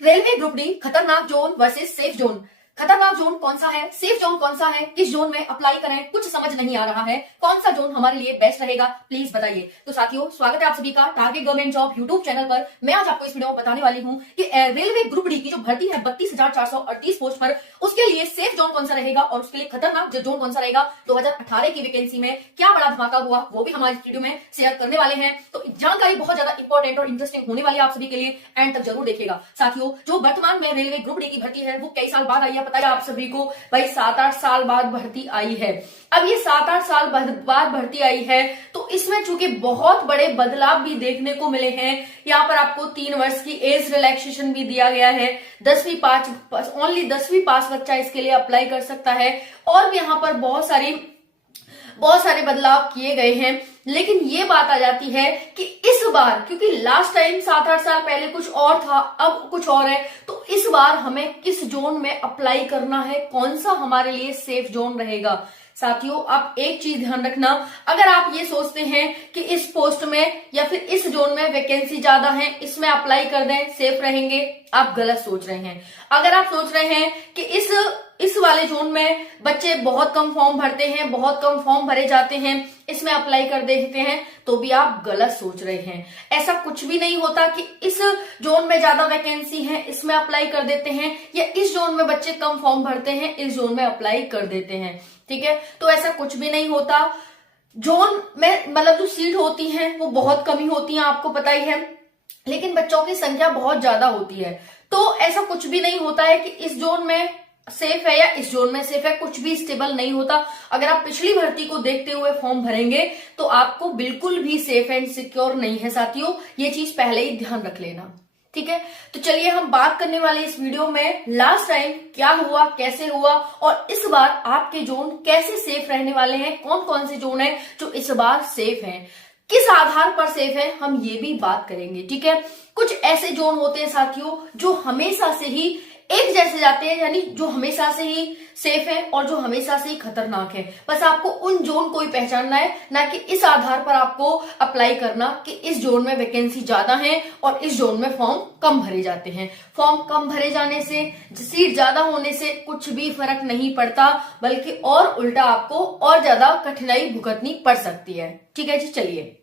Railway group D खतरनाक zone versus safe zone. खतरनाक zone कौन सा है, सेफ जोन कौन सा है, किस जोन में अप्लाई करें, कुछ समझ नहीं आ रहा है। कौन सा जोन हमारे लिए बेस्ट रहेगा, प्लीज बताइए। तो साथियों, स्वागत है आप सभी का target government job YouTube channel पर। मैं आज आपको इस वीडियो में बताने वाली हूं कि रेलवे ग्रुप डी की जो भर्ती है 32,438 पोस्ट पर, उसके लिए सेफ जोन कौन सा रहेगा और उसके लिए खतरनाक जोन कौन सा रहेगा। 2018 की वैकेंसी में क्या बड़ा धमाका हुआ, वो भी हमारे वीडियो में शेयर करने वाले हैं। तो जानकारी बहुत ज्यादा इंपॉर्टेंट और इंटरेस्टिंग होने वाली है आप सभी के लिए, एंड तक जरूर देखिएगा। साथियों, जो वर्तमान में रेलवे ग्रुप डी की भर्ती है वो कई साल बाद आई है, पता है आप सभी को। भाई 7-8 साल बाद भर्ती आई है। अब ये 7-8 साल बाद भर्ती आई है, तो इसमें चूंकि बहुत बड़े बदलाव भी देखने को मिले हैं। यहाँ पर आपको 3 वर्ष की एज रिलैक्सेशन भी दिया गया है। 10वीं पास ओनली 10वीं पास बच्चा इसके लिए अप्लाई कर सकता है। और भी यहाँ पर बहुत सारे बदलाव किए गए हैं। लेकिन ये बात आ जाती है कि इस बार, क्योंकि लास्ट टाइम 7-8 साल पहले कुछ और था, अब कुछ और है, तो इस बार हमें किस जोन में अप्लाई करना है, कौन सा हमारे लिए सेफ जोन रहेगा। साथियों, आप एक चीज ध्यान रखना, अगर आप ये सोचते हैं कि इस पोस्ट में या फिर इस जोन में वैकेंसी ज्यादा है, इसमें अप्लाई कर दें, सेफ रहेंगे, आप गलत सोच रहे हैं। अगर आप सोच रहे हैं कि इस वाले जोन में बच्चे बहुत कम फॉर्म भरते हैं, बहुत कम फॉर्म भरे जाते हैं, इसमें अप्लाई कर देते हैं, तो भी आप गलत सोच रहे हैं। ऐसा कुछ भी नहीं होता कि इस जोन में ज्यादा वैकेंसी है, इसमें अप्लाई कर देते हैं, या इस जोन में बच्चे कम फॉर्म भरते हैं, इस जोन में अप्लाई कर देते हैं। ठीक है, तो ऐसा कुछ भी नहीं होता। जोन में मतलब जो सीट होती है वो बहुत कमी होती है, आपको पता ही है, लेकिन बच्चों की संख्या बहुत ज्यादा होती है। तो ऐसा कुछ भी नहीं होता है कि इस जोन में सेफ है या इस जोन में सेफ है, कुछ भी स्टेबल नहीं होता। अगर आप पिछली भर्ती को देखते हुए फॉर्म भरेंगे तो आपको बिल्कुल भी सेफ एंड सिक्योर नहीं है। साथियों, ये चीज पहले ही ध्यान रख लेना, ठीक है। तो चलिए हम बात करने वाले इस वीडियो में लास्ट टाइम क्या हुआ, कैसे हुआ, और इस बार आपके जोन कैसे सेफ रहने वाले हैं, कौन कौन से जोन है जो इस बार सेफ हैं, किस आधार पर सेफ है, हम ये भी बात करेंगे। ठीक है, कुछ ऐसे जोन होते हैं साथियों जो हमेशा से ही एक जैसे जाते हैं, यानी जो हमेशा से ही सेफ है और जो हमेशा से ही खतरनाक है। बस आपको उन जोन को ही पहचानना है, ना कि इस आधार पर आपको अप्लाई करना कि इस जोन में वैकेंसी ज्यादा है और इस जोन में फॉर्म कम भरे जाते हैं। फॉर्म कम भरे जाने से, सीट ज्यादा होने से कुछ भी फर्क नहीं पड़ता, बल्कि और उल्टा आपको और ज्यादा कठिनाई भुगतनी पड़ सकती है। ठीक है जी, चलिए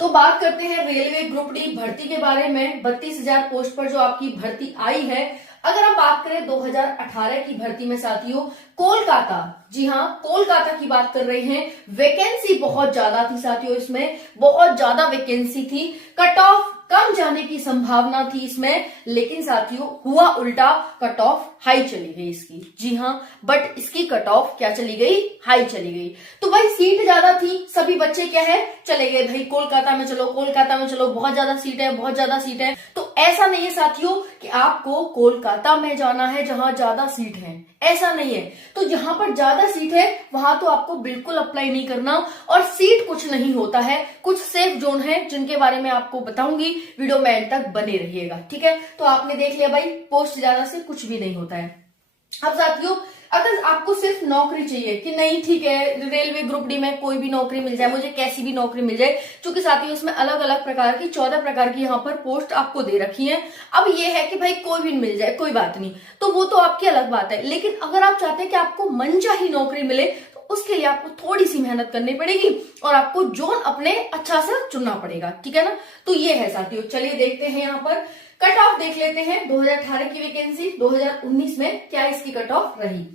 तो बात करते हैं रेलवे ग्रुप डी भर्ती के बारे में। 32,000 पोस्ट पर जो आपकी भर्ती आई है, अगर हम बात करें 2018 की भर्ती में साथियों, कोलकाता, जी हाँ कोलकाता की बात कर रहे हैं, वैकेंसी बहुत ज्यादा थी साथियों, इसमें बहुत ज्यादा वैकेंसी थी, कट ऑफ कम जाने की संभावना थी इसमें, लेकिन साथियों हुआ उल्टा, कट ऑफ हाई चली गई इसकी। जी हाँ, बट इसकी कट ऑफ क्या चली गई, हाई चली गई। तो भाई सीट ज्यादा थी, सभी बच्चे क्या है, चले गए भाई कोलकाता में, चलो कोलकाता में चलो, बहुत ज्यादा सीट है, बहुत ज्यादा सीट है। तो ऐसा नहीं है साथियों कि आपको कोलकाता में जाना है जहां ज्यादा सीट है, ऐसा नहीं है। तो जहां पर ज्यादा सीट है वहां तो आपको बिल्कुल अप्लाई नहीं करना। और सीट कुछ नहीं होता है, कुछ सेफ जोन है जिनके बारे में आपको बताऊंगी, वीडियो में एंड तक बने रहिएगा। ठीक है, तो आपने देख लिया भाई, पोस्ट ज्यादा से कुछ भी नहीं होता है। अब साथियों, अगर आपको सिर्फ नौकरी चाहिए कि नहीं ठीक है रेलवे ग्रुप डी में कोई भी नौकरी मिल जाए, मुझे कैसी भी नौकरी मिल जाए, क्योंकि साथियों इसमें अलग अलग प्रकार की 14 प्रकार की यहाँ पर पोस्ट आपको दे रखी है। अब ये है कि भाई कोई भी मिल जाए, कोई बात नहीं, तो वो तो आपकी अलग बात है। लेकिन अगर आप चाहते हैं कि आपको मनचाही नौकरी मिले, तो उसके लिए आपको थोड़ी सी मेहनत करनी पड़ेगी और आपको जोन अपने अच्छा से चुनना पड़ेगा। ठीक है ना, तो ये है साथियों। चलिए देखते हैं यहाँ पर कट ऑफ देख लेते हैं। 2018 की वैकेंसी 2019 में क्या इसकी कट ऑफ रही।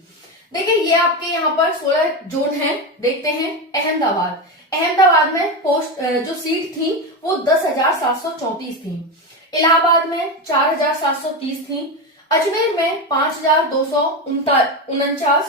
देखिए ये आपके यहाँ पर 16 जोन हैं, देखते हैं। अहमदाबाद में पोस्ट जो सीट थी वो 10,734 थी। इलाहाबाद में 4,730 थी। अजमेर में 5,249।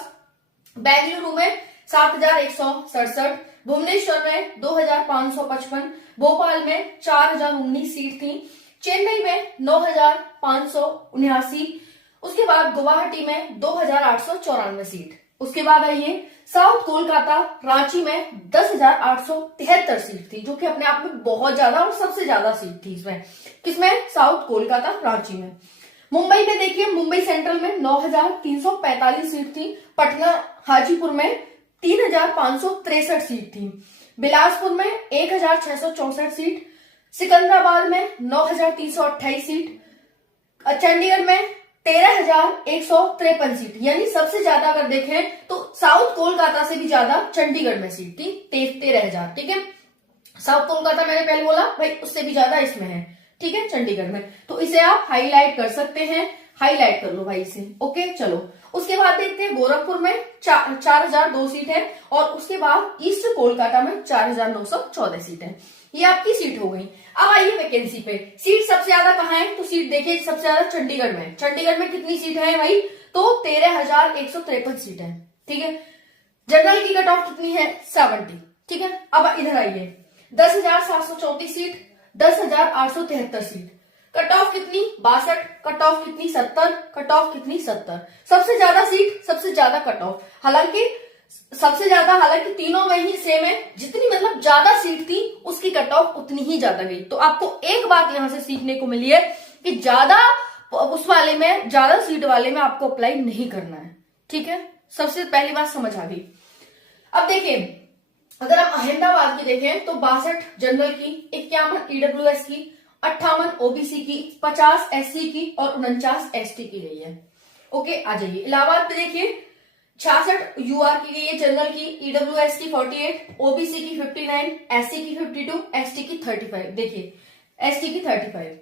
बेंगलुरु में 7,167। भुवनेश्वर में 2,555। भोपाल में 4,019 सीट थी। चेन्नई में 9,579। उसके बाद गुवाहाटी में 2,894 सीट। उसके बाद आइए साउथ कोलकाता, रांची में 10,873 सीट थी, जो कि अपने आप में बहुत ज्यादा और सबसे ज्यादा सीट थी इसमें, किसमें, साउथ कोलकाता रांची में। मुंबई में देखिए, मुंबई सेंट्रल में 9,345 सीट थी। पटना हाजीपुर में 3,563 सीट थी। बिलासपुर में 1,664 सीट। सिकंदराबाद में 9,328 सीट। चंडीगढ़ में 13,153 सीट, यानी सबसे ज्यादा अगर देखें तो साउथ कोलकाता से भी ज्यादा चंडीगढ़ में सीट थी 13,000। ठीक है, साउथ कोलकाता मैंने पहले बोला भाई, उससे भी ज्यादा इसमें है। ठीक है, चंडीगढ़ में, तो इसे आप हाईलाइट कर सकते हैं, हाईलाइट कर लो भाई इसे। ओके, चलो उसके बाद देखते हैं गोरखपुर में 4,002 सीट है, और उसके बाद ईस्ट कोलकाता में 4,914 सीट है। ये आपकी सीट हो गई। अब आइए वैकेंसी पे, सीट सबसे ज्यादा कहाँ है, तो सीट देखिए सबसे ज्यादा चंडीगढ़ में। चंडीगढ़ में कितनी सीट है भाई, तो 13,153 सीट है। ठीक है, जनरल की कट ऑफ कितनी है, 70। ठीक है, अब इधर आइए, 10,734 सीट, 10,873 सीट, कट ऑफ कितनी 62, कट ऑफ कितनी 70, कट ऑफ कितनी 70। सबसे ज्यादा सीट, सबसे ज्यादा कट ऑफ, हालांकि सबसे ज्यादा, हालांकि तीनों में ही सेम है, जितनी मतलब ज्यादा सीट थी उसकी कट ऑफ उतनी ही ज्यादा गई। तो आपको एक बात यहां से सीखने को मिली है कि ज्यादा उस वाले में, ज्यादा सीट वाले में आपको अप्लाई नहीं करना है। ठीक है, सबसे पहली बात समझ आ गई। अब देखिए, अगर हम अहमदाबाद की देखें तो 62 जनरल की, 51 ईडब्ल्यूएस की, 58 ओबीसी की, 50 एससी की और 49 एसटी की गई है। ओके, आ जाइए इलाहाबाद पे देखिए, 66 यूआर की गई है जनरल की, ईडब्ल्यूएस की 48, ओबीसी की 59, एससी की 52, एसटी की 35। देखिए एसटी की 35।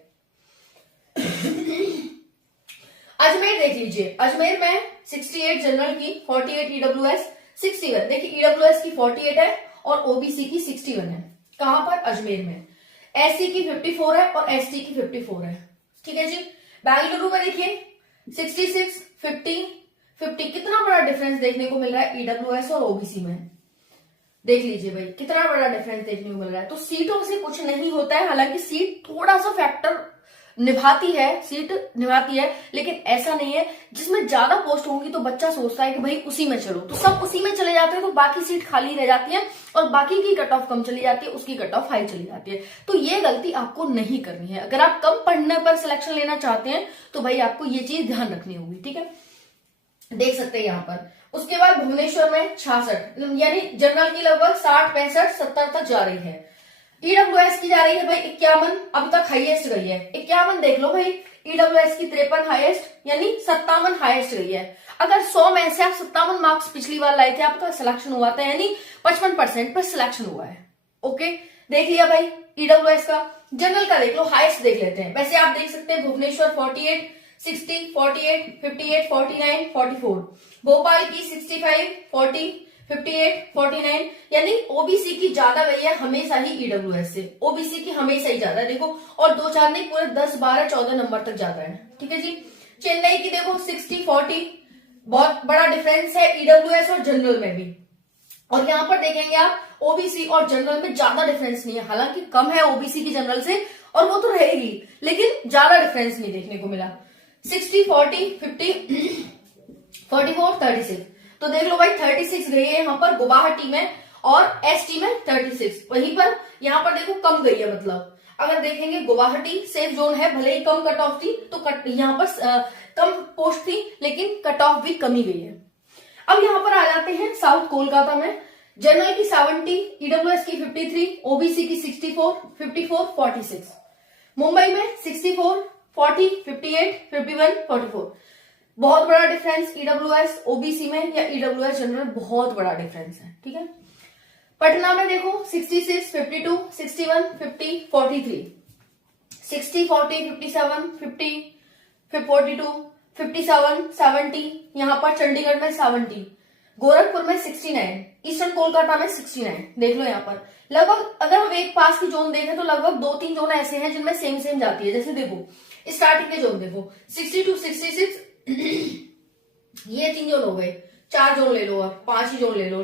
अजमेर देख लीजिए, अजमेर में 68 जनरल की, 48 ईडब्ल्यूएस, 61, देखिए ईडब्ल्यूएस की 48 है और ओबीसी की 61 है। कहां पर, अजमेर में। एससी की 54 है और एसटी की 54 है। ठीक है जी। बेंगलुरु में देखिए 66, 50, कितना बड़ा डिफरेंस देखने को मिल रहा है ईडब्ल्यूएस और ओबीसी में। देख लीजिए भाई, कितना बड़ा डिफरेंस देखने को मिल रहा है। तो सीटों से कुछ नहीं होता है, हालांकि सीट थोड़ा सा फैक्टर निभाती है, सीट निभाती है, लेकिन ऐसा नहीं है। जिसमें ज्यादा पोस्ट होंगी तो बच्चा सोचता है कि भाई उसी में चलो, तो सब उसी में चले जाते हैं, तो बाकी सीट खाली रह जाती है और बाकी की कट ऑफ कम चली जाती है, उसकी कट ऑफ हाई चली जाती है। तो ये गलती आपको नहीं करनी है। अगर आप कम पढ़ने पर सिलेक्शन लेना चाहते हैं तो भाई आपको ये चीज ध्यान रखनी होगी। ठीक है, देख सकते हैं यहाँ पर। उसके बाद भुवनेश्वर में 66, यानी जनरल की लगभग 60, 65, 70 तक जा रही है। ईडब्ल्यूएस की जा रही है भाई 51, अब तक हाईएस्ट गई है 51। देख लो भाई, ईडब्ल्यूएस की 53 हाईएस्ट, यानी 57 हाईएस्ट गई है। अगर 100 में से आप 57 मार्क्स पिछली बार लाए थे, आपका सिलेक्शन हुआ था, यानी 55% पर सिलेक्शन हुआ है। ओके, देख लिया भाई ईडब्ल्यूएस का। जनरल का देख लो, हाईएस्ट देख लेते हैं। वैसे आप देख सकते हैं भुवनेश्वर 48, 60, 48, 58, 49, 44, भोपाल की 65, 40, 58, 49, यानी ओबीसी की ज्यादा गई है हमेशा ही ईडब्ल्यूएस से। ओबीसी की हमेशा ही ज्यादा है, देखो, और 2-4 नहीं, पूरे 10, 12, 14 नंबर तक ज्यादा है। ठीक है जी। चेन्नई की देखो 60, 40, बहुत बड़ा डिफरेंस है ईडब्ल्यूएस और जनरल में भी। और यहाँ पर देखेंगे आप, ओबीसी और जनरल में ज्यादा डिफरेंस नहीं है, हालांकि कम है ओबीसी की जनरल से, और वो तो रहेगी, लेकिन ज्यादा डिफरेंस नहीं देखने को मिला। 60, 40, 50, 44, 36, तो देख लो भाई 36 गई है यहाँ पर गुवाहाटी में, और एसटी में 36। वहीं पर यहाँ पर देखो कम गई है, मतलब अगर देखेंगे गुवाहाटी सेफ जोन है, भले ही कम कट ऑफ थी, तो यहाँ पर कम पोस्ट थी, लेकिन कट ऑफ भी कमी गई है। अब यहाँ पर आ जाते हैं साउथ कोलकाता में, जनरल की 70, ईडब्ल्यूएस की 53, ओबीसी की 64, 54, 46, मुंबई में 64, 40, 58, 51, 44। बहुत बड़ा डिफरेंस ईडब्ल्यूएस ओबीसी में या ईडब्ल्यूएस जनरल, बहुत बड़ा डिफरेंस है। ठीक है, पटना में देखो 66, 52, 61, 50, 43, 60, 40, 57, 50, 42, 57, 70, यहाँ पर चंडीगढ़ में 70, गोरखपुर में 69, ईस्टर्न कोलकाता में 69। देख लो यहाँ पर लगभग, अगर हम एक पास की जोन देखें तो लगभग 2-3 जोन ऐसे हैं जिनमें सेम सेम जाती है। जैसे देखो स्टार्टिंग के जोन देखो 62, 66, ये 3 जोन हो गए, 4 जोन ले लो, और 5 ही जोन ले लो,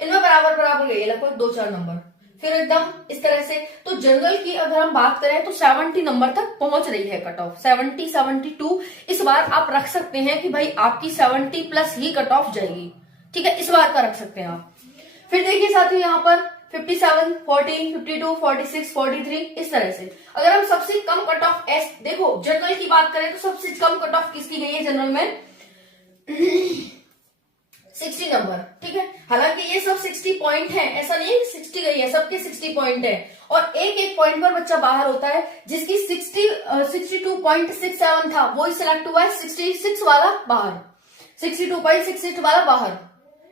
इनमें बराबर बराबर गई है लगभग 2-4 नंबर, फिर एकदम इस तरह से। तो जनरल की अगर हम बात करें तो 70 नंबर तक पहुंच रही है कट ऑफ, 70, 72 इस बार आप रख सकते हैं कि भाई आपकी 70 प्लस ही कट ऑफ जाएगी। ठीक है, इस बार का रख सकते हैं आप। फिर देखिए साथियों यहाँ पर 57, 40, 52, 46, 43 इस तरह से। अगर हम सबसे कम कट ऑफ देखो जनरल की बात करें तो सबसे कम कट ऑफ किसकी गई है जनरल में 60 नंबर, ठीक है। हालांकि ये सब 60 पॉइंट है, ऐसा नहीं है कि 60 गई है, सबके 60 पॉइंट है। और एक एक पॉइंट पर बच्चा बाहर होता है, जिसकी 62.67 था वो सिलेक्ट हुआ है, 66 वाला बाहर, 62.68 वाला बाहर,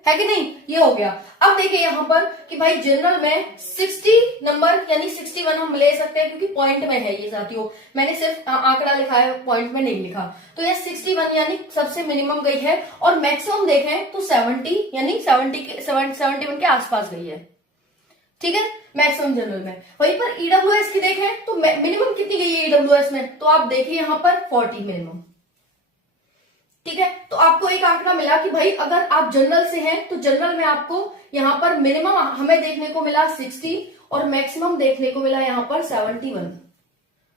है कि नहीं, ये हो गया। अब देखिए यहाँ पर कि भाई जनरल में 60 नंबर यानी 61 हम ले सकते हैं, क्योंकि पॉइंट में है ये साथियों, मैंने सिर्फ आंकड़ा लिखा है, पॉइंट में नहीं लिखा। तो ये 61 यानी सबसे मिनिमम गई है, और मैक्सिमम देखें तो 70 यानी 71 के आसपास गई है, ठीक है, मैक्सिमम जनरल में। वहीं पर ईडब्ल्यूएस की देखें तो मिनिमम कितनी गई है ईडब्ल्यूएस में, तो आप देखिए यहाँ पर 40 मिनिमम, ठीक है। तो आपको एक आंकड़ा मिला कि भाई अगर आप जनरल से हैं तो जनरल में आपको यहाँ पर मिनिमम हमें देखने को मिला 60 और मैक्सिमम देखने को मिला यहाँ पर 71,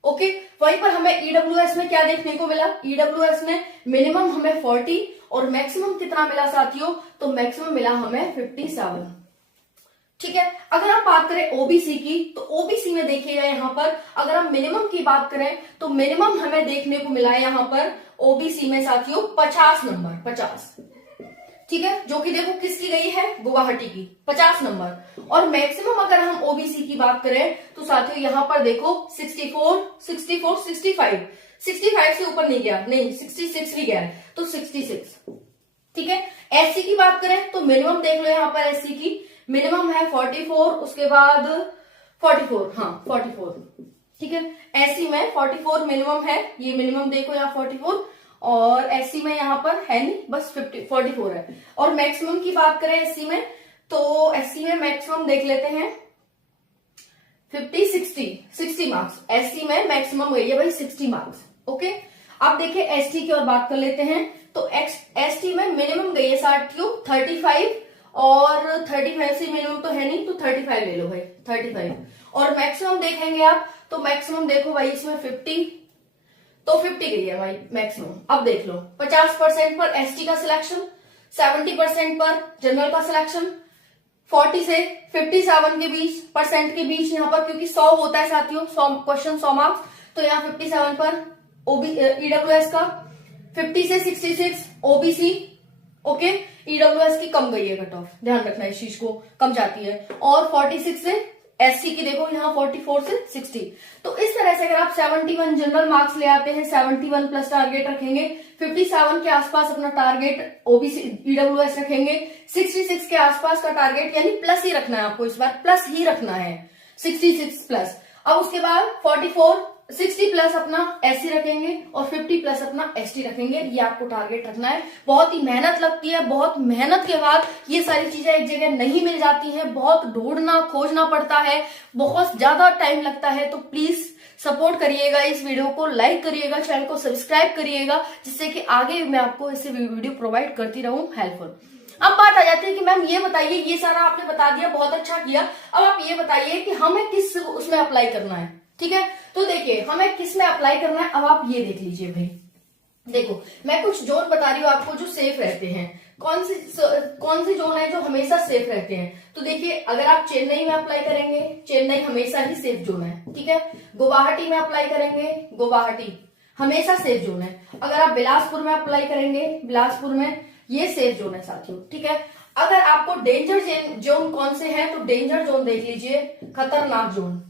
ओके। वहीं पर हमें ईडब्ल्यूएस में क्या देखने को मिला, ईडब्ल्यूएस में मिनिमम हमें 40 और मैक्सिमम कितना मिला साथियों, तो मैक्सिमम मिला हमें 57, ठीक है। अगर हम बात करें ओबीसी की, तो ओबीसी में देखिएगा यहाँ पर अगर हम मिनिमम की बात करें तो मिनिमम हमें देखने को मिला है यहाँ पर ओबीसी में साथियों 50 नंबर, 50, ठीक है, जो कि देखो किसकी गई है, गुवाहाटी की 50 नंबर। और मैक्सिमम अगर हम ओबीसी की बात करें तो साथियों यहाँ पर देखो 64, 65 से ऊपर नहीं गया, नहीं 66 भी गया है, तो 66, ठीक है। एससी की बात करें तो मिनिमम देख लो यहाँ पर, एससी की मिनिमम है 44, उसके बाद 44, हाँ 44, ठीक है। एससी में 44 मिनिमम है, ये मिनिमम देखो यहाँ 44, और एससी में यहाँ पर है नहीं, बस 44 है। और मैक्सिमम की बात करें एससी में, तो एससी में मैक्सिमम देख लेते हैं 60 मार्क्स, एससी में मैक्सिमम गई है भाई 60 मार्क्स, ओके। अब देखिए एसटी की और बात कर लेते हैं, तो एसटी में मिनिमम गई है साथियों 35, और 35 से मिनिमम तो है नहीं, तो 35 ले लो भाई, 35। और मैक्सिमम देखेंगे आप तो मैक्सिमम देखो भाई इसमें 50, तो 50 गई है भाई मैक्सिमम। अब देख लो 50% पर एसटी का सिलेक्शन, 70% पर जनरल का सिलेक्शन, 40 से 57 के बीच परसेंट के बीच यहाँ पर, क्योंकि 100 होता है साथियों, 100 क्वेश्चन 100 मार्क्स, तो यहाँ 57 पर ईडब्ल्यूएस का, 50 से 66 ओबीसी, ओके। ईडब्ल्यूएस की कम गई है कट ऑफ, ध्यान रखना इस चीज को, कम जाती है। और 46 से एससी की देखो यहाँ 44 से 60। तो इस तरह से अगर आप 71 जनरल मार्क्स ले आते हैं, 71 प्लस टारगेट रखेंगे, 57 के आसपास अपना टारगेट ओबीसी ईडब्ल्यूएस रखेंगे, 66 के आसपास का टारगेट यानी प्लस ही रखना है आपको, इस बार प्लस ही रखना है, 66 प्लस। अब उसके बाद 60 प्लस अपना एससी रखेंगे और 50 प्लस अपना एसटी रखेंगे, ये आपको टारगेट रखना है। बहुत ही मेहनत लगती है, बहुत मेहनत के बाद ये सारी चीजें एक जगह नहीं मिल जाती हैं, बहुत ढूंढना खोजना पड़ता है, बहुत ज्यादा टाइम लगता है। तो प्लीज सपोर्ट करिएगा, इस वीडियो को लाइक करिएगा, चैनल को सब्सक्राइब करिएगा, जिससे कि आगे मैं आपको ऐसे वीडियो प्रोवाइड करती रहूं हेल्पफुल। अब बात आ जाती है कि मैम ये बताइए, ये सारा आपने बता दिया, बहुत अच्छा किया, अब आप ये बताइए कि हमें किस उसमें अप्लाई करना है, ठीक है। तो देखिए हमें किस में अप्लाई करना है, अब आप ये देख लीजिए भाई, देखो मैं कुछ जोन बता रही हूँ आपको जो सेफ रहते हैं। कौन सी जोन है जो हमेशा सेफ रहते हैं, तो देखिए अगर आप चेन्नई में अप्लाई करेंगे, चेन्नई हमेशा ही सेफ जोन है, ठीक है। गुवाहाटी में अप्लाई करेंगे, गुवाहाटी हमेशा सेफ जोन है। अगर आप बिलासपुर में अप्लाई करेंगे, बिलासपुर में ये सेफ जोन है साथियों, ठीक है। अगर आपको डेंजर जोन कौन से है, तो डेंजर जोन देख लीजिए, खतरनाक जोन,